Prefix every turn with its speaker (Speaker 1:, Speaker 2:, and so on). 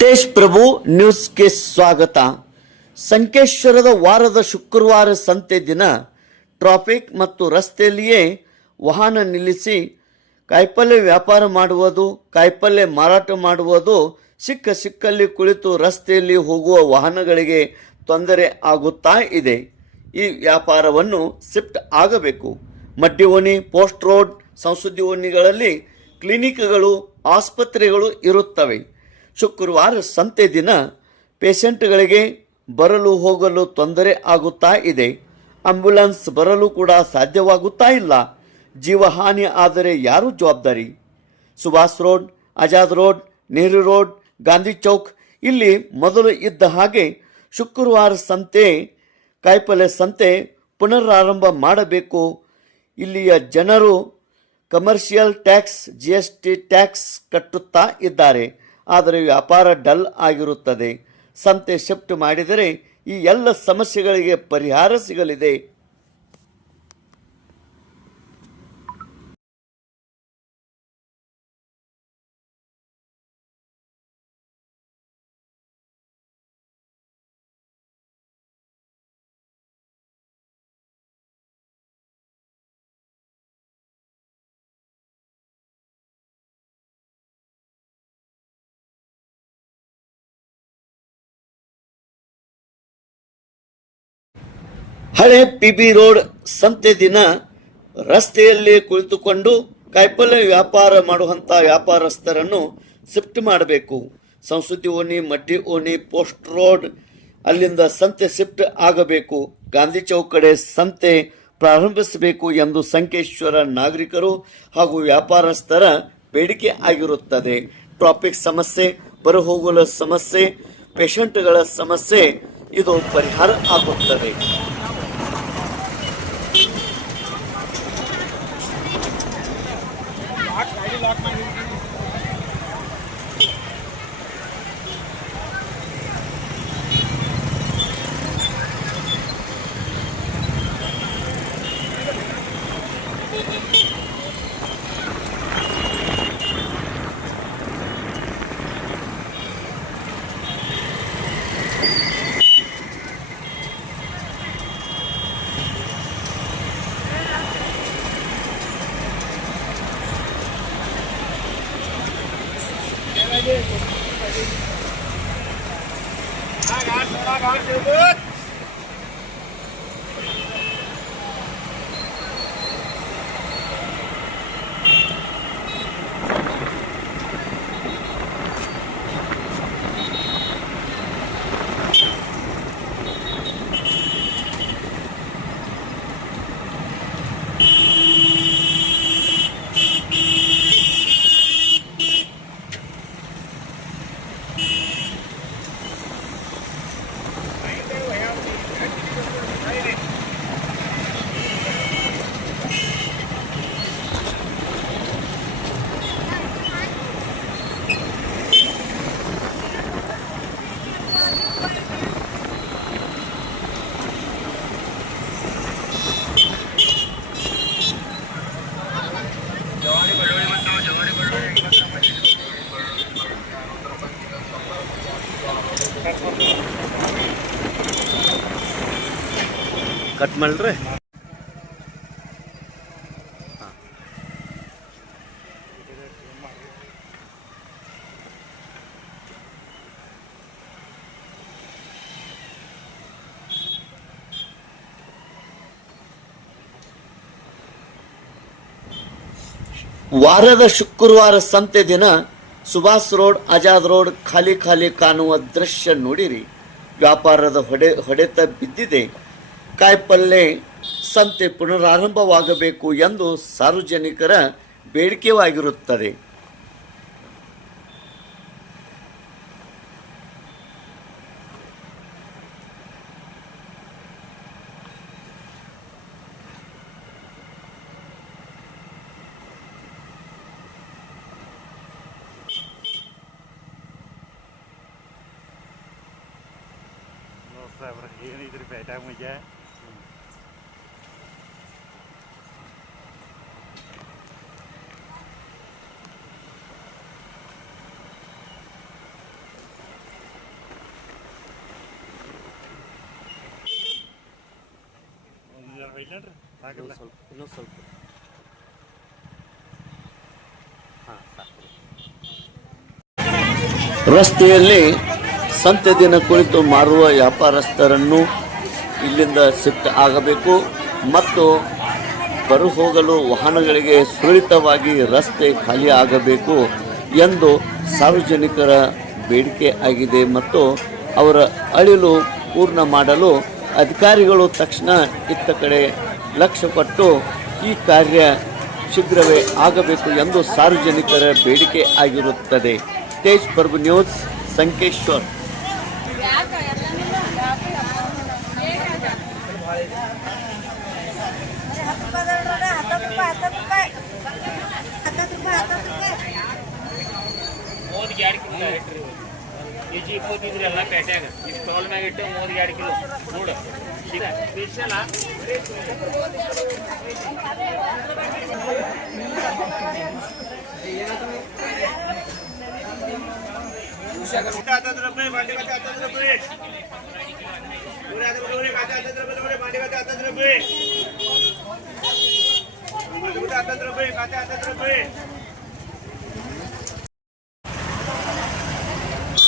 Speaker 1: ತೇಜ್ ಪ್ರಭು ನ್ಯೂಸ್ಗೆ ಸ್ವಾಗತ. ಸಂಕೇಶ್ವರದ ವಾರದ ಶುಕ್ರವಾರ ಸಂತೆ ದಿನ. ಟ್ರಾಫಿಕ್ ಮತ್ತು ರಸ್ತೆಯಲ್ಲಿಯೇ ವಾಹನ ನಿಲ್ಲಿಸಿ ಕಾಯಿಪಲ್ಯ ವ್ಯಾಪಾರ ಮಾಡುವುದು ಕಾಯಿಪಲ್ಯ ಮಾರಾಟ ಮಾಡುವುದು, ಸಿಕ್ಕ ಸಿಕ್ಕಲ್ಲಿ ಕುಳಿತು ರಸ್ತೆಯಲ್ಲಿ ಹೋಗುವ ವಾಹನಗಳಿಗೆ ತೊಂದರೆ ಆಗುತ್ತಾ ಇದೆ. ಈ ವ್ಯಾಪಾರವನ್ನು ಶಿಫ್ಟ್ ಆಗಬೇಕು. ಮಡ್ಡಿ ಓಣಿ, ಪೋಸ್ಟ್ ರೋಡ್ ಸಂಸುದ್ದಿ ಓಣಿಗಳಲ್ಲಿ ಕ್ಲಿನಿಕ್ಗಳು, ಆಸ್ಪತ್ರೆಗಳು ಇರುತ್ತವೆ. ಶುಕ್ರವಾರ ಸಂತೆ ದಿನ ಪೇಷಂಟ್ಗಳಿಗೆ ಬರಲು ಹೋಗಲು ತೊಂದರೆ ಆಗುತ್ತಾ ಇದೆ. ಆಂಬ್ಯುಲೆನ್ಸ್ ಬರಲು ಕೂಡ ಸಾಧ್ಯವಾಗುತ್ತಾ ಇಲ್ಲ. ಜೀವಹಾನಿ ಆದರೆ ಯಾರು ಜವಾಬ್ದಾರಿ? Subhash road, Azad road, Nehru road, Gandhi Chowk ಇಲ್ಲಿ ಮೊದಲು ಇದ್ದ ಹಾಗೆ ಶುಕ್ರವಾರ ಸಂತೆ ಕಾಯಿಪಲ್ಯ ಸಂತೆ ಪುನರಾರಂಭ ಮಾಡಬೇಕು. ಇಲ್ಲಿಯ ಜನರು commercial tax G S T tax ಕಟ್ಟುತ್ತಾ ಇದ್ದಾರೆ. ಆದರೆ ವ್ಯಾಪಾರ ಡಲ್ ಆಗಿರುತ್ತದೆ. ಸಂತೆ ಶಿಫ್ಟ್ ಮಾಡಿದರೆ ಈ ಎಲ್ಲ ಸಮಸ್ಯೆಗಳಿಗೆ ಪರಿಹಾರ ಸಿಗಲಿದೆ. ಹಳೆ ಪಿ ಬಿ ರೋಡ್ ಸಂತೆ ದಿನ ರಸ್ತೆಯಲ್ಲಿ ಕುಳಿತುಕೊಂಡು ಕಾಯಿಪಲ್ಯ ವ್ಯಾಪಾರ ಮಾಡುವಂಥ ವ್ಯಾಪಾರಸ್ಥರನ್ನು ಶಿಫ್ಟ್ ಮಾಡಬೇಕು. ಸಂಸ್ಕೃತಿ ಓಣಿ ಮಡ್ಡಿ ಓಣಿ, ಪೋಸ್ಟ್ ರೋಡ್ ಅಲ್ಲಿಂದ ಸಂತೆ ಶಿಫ್ಟ್ ಆಗಬೇಕು. ಗಾಂಧಿ ಚೌಕ್ ಕಡೆ ಸಂತೆ ಪ್ರಾರಂಭಿಸಬೇಕು ಎಂದು ಸಂಕೇಶ್ವರ ನಾಗರಿಕರು ಹಾಗೂ ವ್ಯಾಪಾರಸ್ಥರ ಬೇಡಿಕೆ ಆಗಿರುತ್ತದೆ. ಟ್ರಾಫಿಕ್ ಸಮಸ್ಯೆ, ಬರಹೋಗಲ ಸಮಸ್ಯೆ, ಪೇಷಂಟ್ಗಳ ಸಮಸ್ಯೆ, ಇದು ಪರಿಹಾರ ಆಗುತ್ತದೆ. ครับ ಕಟ್ ಮಾಡ್ರಿ? ವಾರದ ಶುಕ್ರವಾರ ಸಂತೆ ದಿನ ಸುಭಾಷ್ ರೋಡ್, ಆಜಾದ್ ರೋಡ್ ಖಾಲಿ ಖಾಲಿ ಕಾಣುವ ದೃಶ್ಯ ನೋಡಿರಿ. ವ್ಯಾಪಾರದ ಹೊಡೆ ಹೊಡೆತ ಬಿದ್ದಿದೆ. ಕಾಯಿಪಲ್ಲೆ ಸಂತೆ ಪುನರಾರಂಭವಾಗಬೇಕು ಎಂದು ಸಾರ್ವಜನಿಕರ ಬೇಡಿಕೆವಾಗಿರುತ್ತದೆ
Speaker 2: ಏನಿದ್ರಿ ಬೇಟ
Speaker 1: ಸ್ವಲ್ಪ ಇನ್ನೂ ಸ್ವಲ್ಪ. ರಸ್ತೆಯಲ್ಲಿ ಸಂತೆ ದಿನ ಕುಳಿತು ಮಾರುವ ವ್ಯಾಪಾರಸ್ಥರನ್ನು ಇಲ್ಲಿಂದ ಶಿಫ್ಟ್ ಆಗಬೇಕು ಮತ್ತು ಬರು ಹೋಗಲು ವಾಹನಗಳಿಗೆ ಸುರಿತವಾಗಿ ರಸ್ತೆ ಖಾಲಿ ಆಗಬೇಕು ಎಂದು ಸಾರ್ವಜನಿಕರ ಬೇಡಿಕೆ ಆಗಿದೆ ಮತ್ತು ಅವರ ಅಳಿಲು ಪೂರ್ಣ ಮಾಡಲು ಅಧಿಕಾರಿಗಳು ತಕ್ಷಣ ಇತ್ತ ಕಡೆ ಲಕ್ಷ್ಯ ಕೊಟ್ಟು ಈ ಕಾರ್ಯ ಶೀಘ್ರವೇ ಆಗಬೇಕು ಎಂದು ಸಾರ್ವಜನಿಕರ ಬೇಡಿಕೆ ಆಗಿರುತ್ತದೆ. ತೇಜ್ ಪ್ರಭು ನ್ಯೂಸ್, ಸಂಕೇಶ್ವರ್.
Speaker 3: ಇಪ್ಪತ್ತಿದ್ರಿ ಎಲ್ಲ ಪೇಟ್ಯಾಗ. ತೋಲ್ ಮ್ಯಾಗ ಇಟ್ಟು ಮೂರು ಎರಡು ಕಿಲೋ ಮೂಡು ಸ್ಪೆಷಲ
Speaker 4: ಹತ್ತತ್ತು ರೂಪಾಯಿ ಬಾಂಡಿ ಬತ್ತೆ ಹತ್ತತ್ತು ರೂಪಾಯಿ ನೂರ ಹತ್ತು ರೂಪಾಯಿ ಹತ್ತತ್ತು ರೂಪಾಯಿ ಬಾಂಡಿ ಬತ್ತೆ ಹತ್ತತ್ತು ರೂಪಾಯಿ ಹತ್ತತ್ತು ರೂಪಾಯಿ ಹತ್ತತ್ತು ರೂಪಾಯಿ